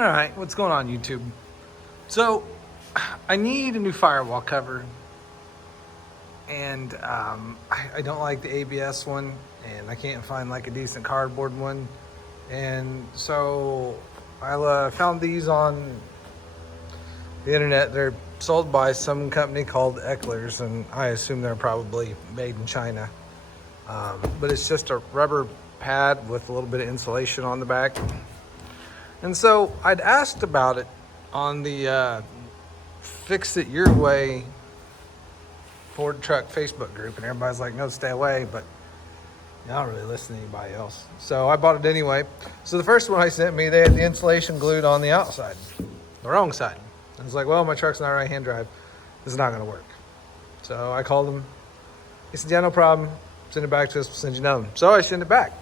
All right, what's going on, YouTube? So, I need a new firewall cover, and I don't like the ABS one, and I can't find like a decent cardboard one. And so I found these on the internet. They're sold by some company called Eckler's, and I assume they're probably made in China. But it's just a rubber pad with a little bit of insulation on the back. And so I'd asked about it on the Fix It Your Way Ford Truck Facebook group, and everybody's like, no, stay away, but I don't really listen to anybody else. So I bought it anyway. So the first one I sent me, they had the insulation glued on the outside, the wrong side. I was like, well, my truck's not right-hand drive. This is not gonna work. So I called them. He said, yeah, no problem. Send it back to us, we'll send you another one. So I sent it back.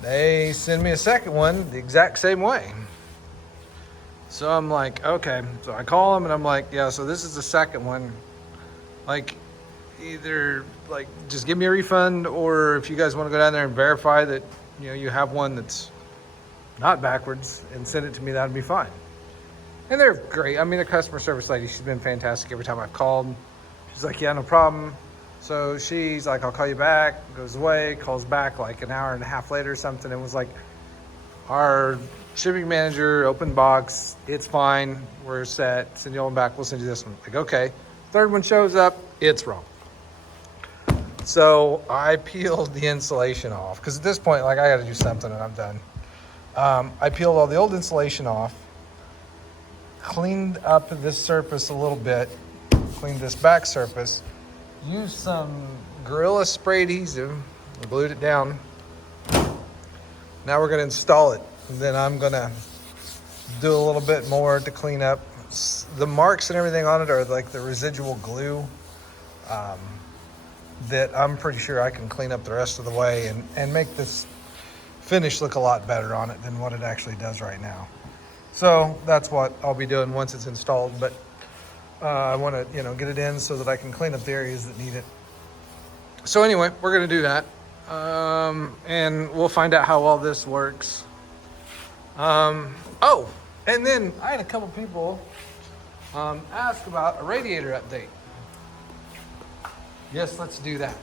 They send me a second one the exact same way. So I'm like, okay. So I call them and I'm like, yeah, so this is the second one. Like, either like just give me a refund, or if you guys want to go down there and verify that, you know, you have one that's not backwards and send it to me, that'd be fine. And they're great. I mean, the customer service lady, she's been fantastic every time I've called. She's like, yeah, no problem. So she's like, I'll call you back, goes away, calls back like an hour and a half later or something. It was like, our shipping manager, open box, it's fine, we're set, send you one back, we'll send you this one. Like, okay. Third one shows up, it's wrong. So I peeled the insulation off, because at this point, like, I gotta do something and I'm done. I peeled all the old insulation off, cleaned up this surface a little bit, cleaned this back surface, used some Gorilla spray adhesive, glued it down. Now we're gonna install it. And then I'm gonna do a little bit more to clean up. The marks and everything on it are like the residual glue that I'm pretty sure I can clean up the rest of the way and make this finish look a lot better on it than what it actually does right now. So that's what I'll be doing once it's installed. But I want to, you know, get it in so that I can clean up the areas that need it. So anyway, we're going to do that. And we'll find out how all this works. Oh, and then I had a couple people ask about a radiator update. Yes, let's do that.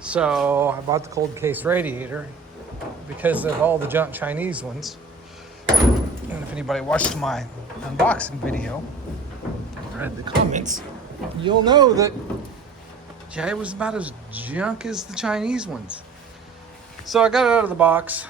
So I bought the cold case radiator because of all the junk Chinese ones. And if anybody watched my unboxing video, read the comments, you'll know that, yeah, it was about as junk as the Chinese ones. So I got it out of the box.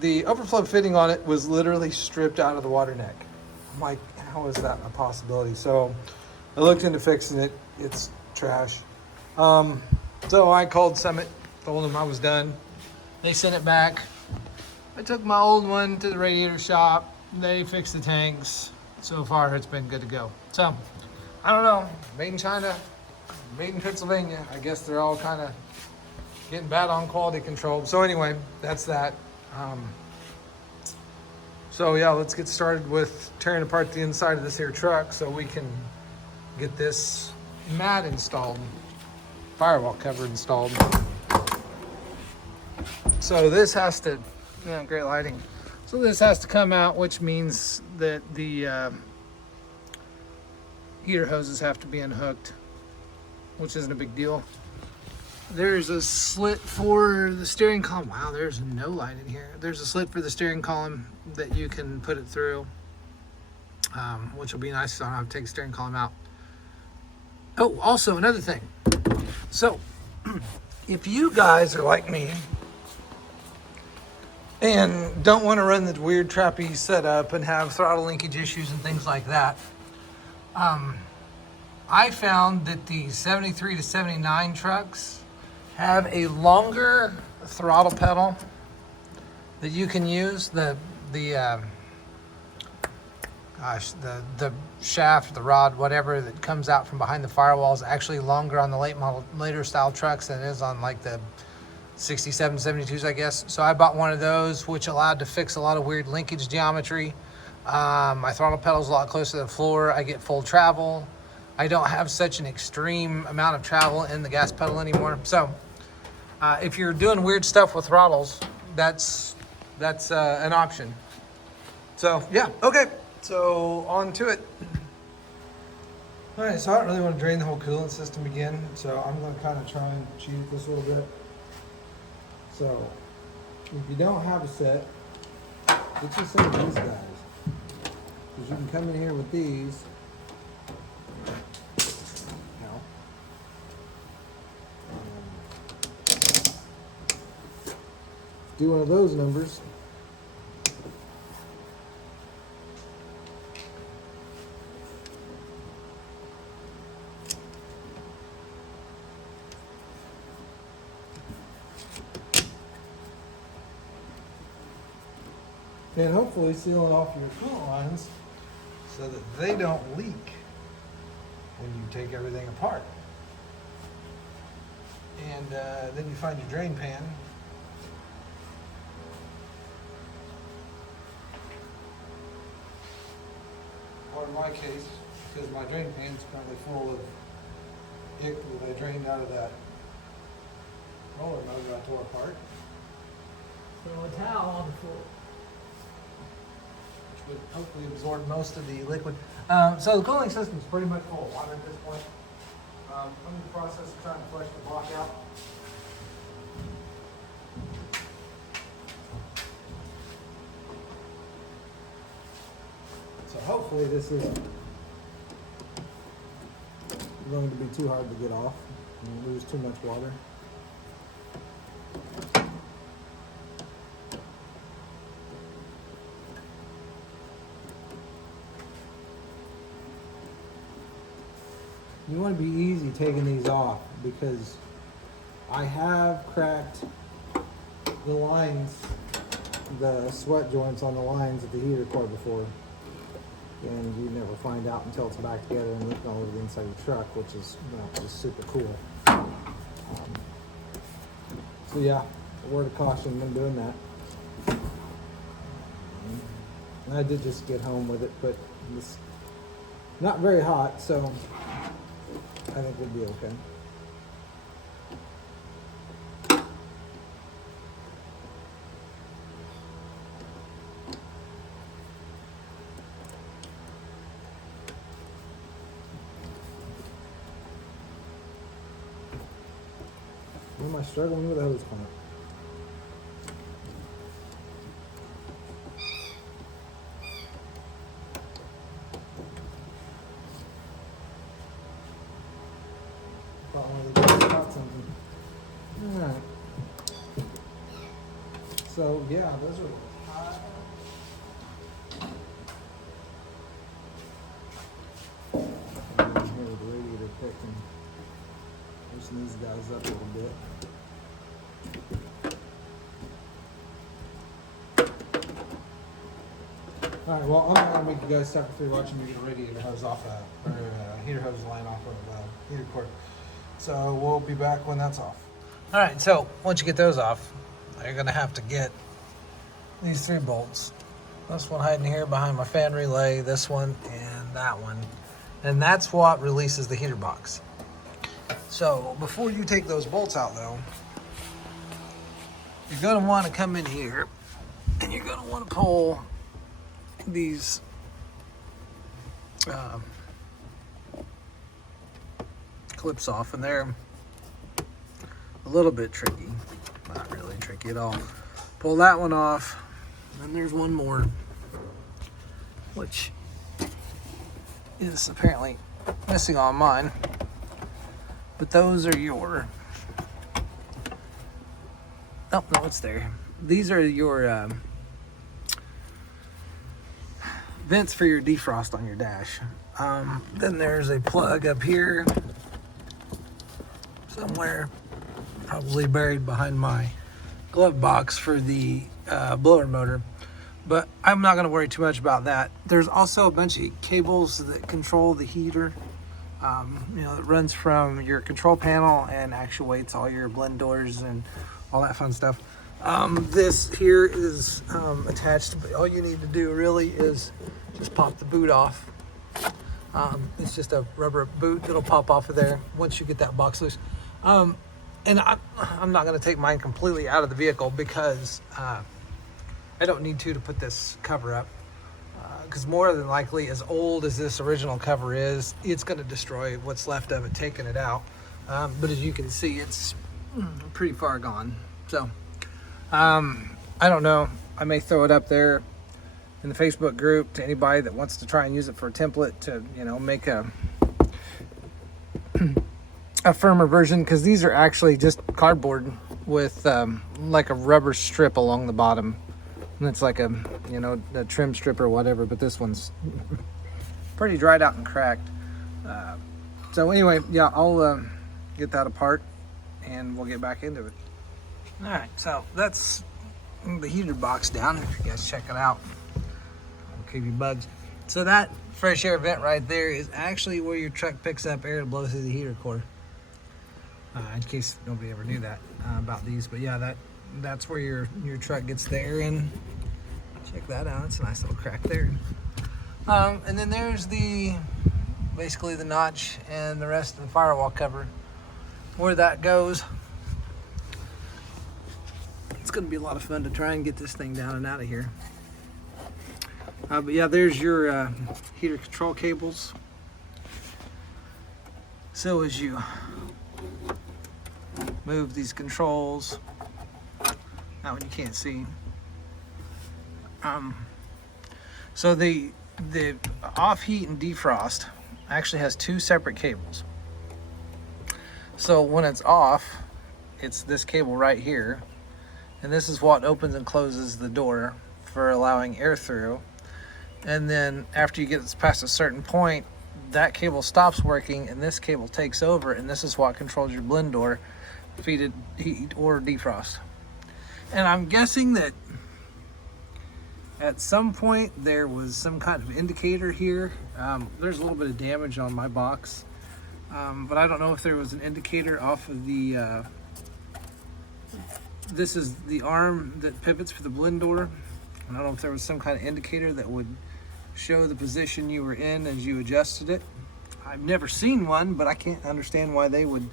The overflow fitting on it was literally stripped out of the water neck. I'm like, how is that a possibility? So I looked into fixing it. It's trash. So I called Summit, told them I was done. They sent it back. I took my old one to the radiator shop. They fixed the tanks. So far, it's been good to go. So, I don't know. Made in China, made in Pennsylvania. I guess they're all kind of getting bad on quality control. So anyway, that's that. So yeah, let's get started with tearing apart the inside of this here truck so we can get this mat installed, firewall cover installed. So this has to, yeah, great lighting. So this has to come out, which means that the heater hoses have to be unhooked, which isn't a big deal. There's a slit for the steering column. Wow, there's no light in here. There's a slit for the steering column that you can put it through, which will be nice so I don't have to take the steering column out. Oh, also another thing. So if you guys are like me and don't want to run the weird trapeze setup and have throttle linkage issues and things like that, I found that the 73 to 79 trucks have a longer throttle pedal that you can use. The shaft, the rod, whatever that comes out from behind the firewall is actually longer on the later style trucks than it is on like the 67, 72s, I guess. So I bought one of those, which allowed to fix a lot of weird linkage geometry. My throttle pedal's a lot closer to the floor. I get full travel. I don't have such an extreme amount of travel in the gas pedal anymore. So if you're doing weird stuff with throttles, that's an option. So yeah, okay. So on to it. All right, so I don't really want to drain the whole coolant system again, so I'm going to kind of try and cheat this a little bit. So if you don't have a set, get you some of these guys, because you can come in here with these. Do one of those numbers. And hopefully sealing off your coolant lines so that they don't leak when you take everything apart. And then you find your drain pan. Or in my case, because my drain pan is currently full of ick that I drained out of that roller motor I tore apart. Throw a towel on the floor. Which would hopefully absorb most of the liquid. So the cooling system is pretty much full of water at this point. I'm in the process of trying to flush the block out. So hopefully this isn't going to be too hard to get off and lose too much water. You want to be easy taking these off because I have cracked the lines, the sweat joints on the lines of the heater core before. And you never find out until it's back together and looking all over the inside of your truck, which is just super cool. So yeah, a word of caution when doing that. And I did just get home with it, but it's not very hot, so I think we'll be okay. Why am I struggling with the hose pump? Alright. So yeah, those are hot. I'm here with the radiator picked and loosen these guys up a little bit. Alright, well, I'm gonna make you guys suffer through watching me get a radiator hose off or a heater hose line off of heater cord. So we'll be back when that's off. Alright, so once you get those off, you're gonna have to get these 3 bolts. This one hiding here behind my fan relay, this one, and that one. And that's what releases the heater box. So before you take those bolts out though, you're gonna wanna come in here and you're gonna wanna pull these clips off, and they're a little bit tricky, not really tricky at all. Pull that one off, and then there's one more, which is apparently missing on mine, but those are your, oh no, it's there. These are your vents for your defrost on your dash. Then there's a plug up here somewhere, probably buried behind my glove box for the blower motor, but I'm not going to worry too much about that. There's also a bunch of cables that control the heater. You know, it runs from your control panel and actuates all your blend doors and all that fun stuff. This here is attached, but all you need to do really is just pop the boot off. It's just a rubber boot that'll pop off of there once you get that box loose. And I'm not going to take mine completely out of the vehicle because I don't need to put this cover up. Because more than likely, as old as this original cover is, it's going to destroy what's left of it, taking it out. But as you can see, it's pretty far gone. So I don't know. I may throw it up there in the Facebook group to anybody that wants to try and use it for a template to, you know, make a firmer version, because these are actually just cardboard with like a rubber strip along the bottom. And it's like a, you know, a trim strip or whatever, but this one's pretty dried out and cracked. So anyway, yeah, I'll get that apart and we'll get back into it. All right, so that's the heater box down. If you guys check it out, I'll keep you bugs. So that fresh air vent right there is actually where your truck picks up air to blow through the heater core. In case nobody ever knew that about these, but yeah, that's where your truck gets the air in. Check that out, it's a nice little crack there. And then there's basically the notch and the rest of the firewall cover. Where that goes, it's gonna be a lot of fun to try and get this thing down and out of here. But yeah, there's your heater control cables. So as you move these controls, that one you can't see. So the off heat and defrost actually has two separate cables. So when it's off, it's this cable right here, and this is what opens and closes the door for allowing air through. And then after you get past a certain point, that cable stops working and this cable takes over, and this is what controls your blend door, heat or defrost. And I'm guessing that at some point there was some kind of indicator here. There's a little bit of damage on my box, but I don't know if there was an indicator off of the this is the arm that pivots for the blend door. I don't know if there was some kind of indicator that would show the position you were in as you adjusted it. I've never seen one, but I can't understand why they would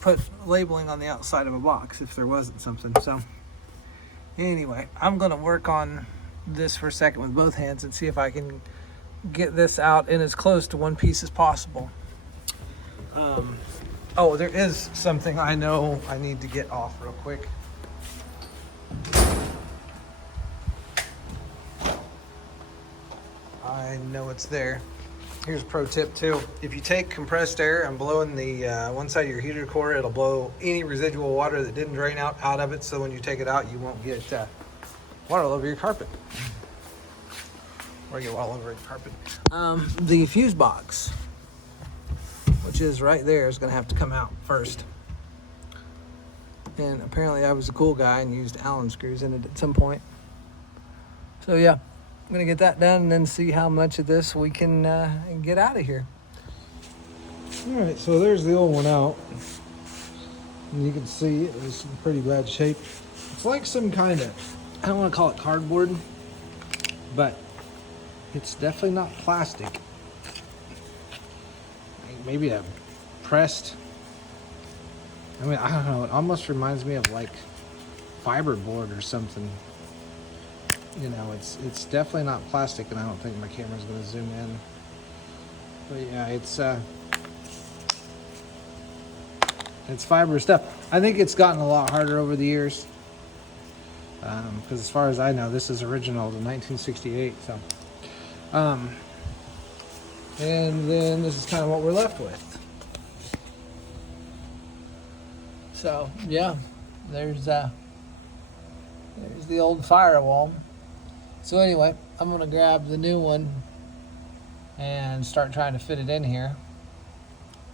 put labeling on the outside of a box if there wasn't something. So anyway, I'm gonna work on this for a second with both hands and see if I can get this out in as close to one piece as possible. Oh, there is something I know I need to get off real quick. I know it's there. Here's a pro tip too. If you take compressed air and blow in the one side of your heater core, it'll blow any residual water that didn't drain out of it. So when you take it out, you won't get water all over your carpet. Or get all over your carpet. The fuse box, which is right there, is gonna have to come out first. And apparently I was a cool guy and used Allen screws in it at some point. So yeah, I'm gonna get that done and then see how much of this we can get out of here. All right, so there's the old one out. And you can see it was in pretty bad shape. It's like some kind of, I don't want to call it cardboard, but it's definitely not plastic. Maybe a pressed, I mean, I don't know, it almost reminds me of like fiberboard or something. You know, it's definitely not plastic, and I don't think my camera's going to zoom in. But yeah, it's fiber stuff. I think it's gotten a lot harder over the years. Because as far as I know, this is original to 1968. So, and then this is kind of what we're left with. So yeah, there's the old firewall. So anyway, I'm gonna grab the new one and start trying to fit it in here.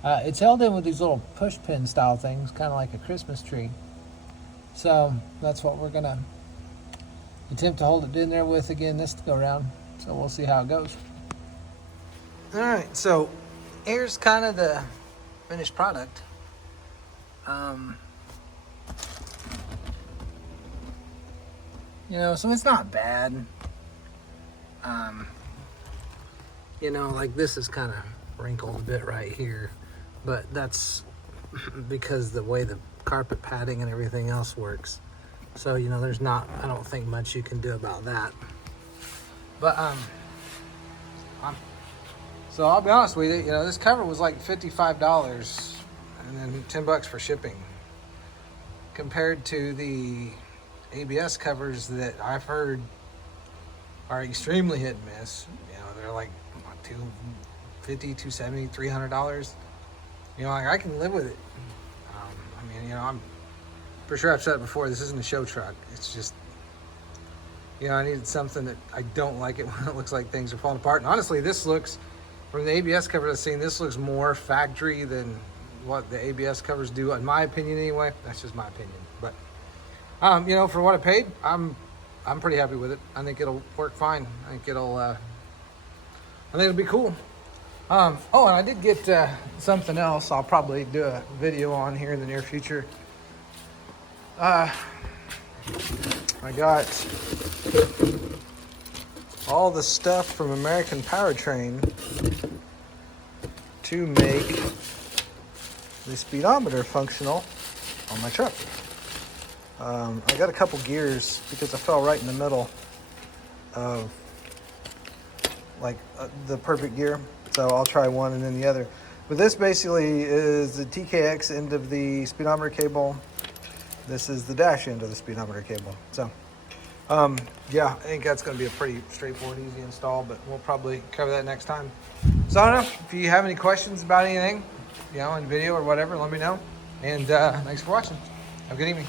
It's held in with these little push pin style things, kind of like a Christmas tree. So that's what we're gonna attempt to hold it in there with again this go round. So we'll see how it goes. All right, so here's kind of the finished product. You know, so it's not bad. You know, like this is kind of wrinkled a bit right here, but that's because the way the carpet padding and everything else works. So, you know, there's not, I don't think much you can do about that. But, so I'll be honest with you, you know, this cover was like $55 and then $10 for shipping. Compared to the ABS covers that I've heard are extremely hit and miss. You know, they're like $250, $270, $300. You know, like I can live with it. I mean, you know, I'm for sure, I've said it before, this isn't a show truck. It's just, you know, I needed something that I don't like it when it looks like things are falling apart. And honestly, this looks, from the ABS cover I've seen, this looks more factory than what the ABS covers do, in my opinion anyway. That's just my opinion. But, you know, for what I paid, I'm pretty happy with it. I think it'll work fine. I think it'll be cool. Oh, and I did get something else I'll probably do a video on here in the near future. I got all the stuff from American Powertrain to make the speedometer functional on my truck. I got a couple gears because I fell right in the middle of like the perfect gear. So I'll try one and then the other. But this basically is the TKX end of the speedometer cable. This is the dash end of the speedometer cable. So, yeah, I think that's going to be a pretty straightforward, easy install, but we'll probably cover that next time. So I don't know, if you have any questions about anything, you know, in video or whatever, let me know. And thanks for watching. Have a good evening.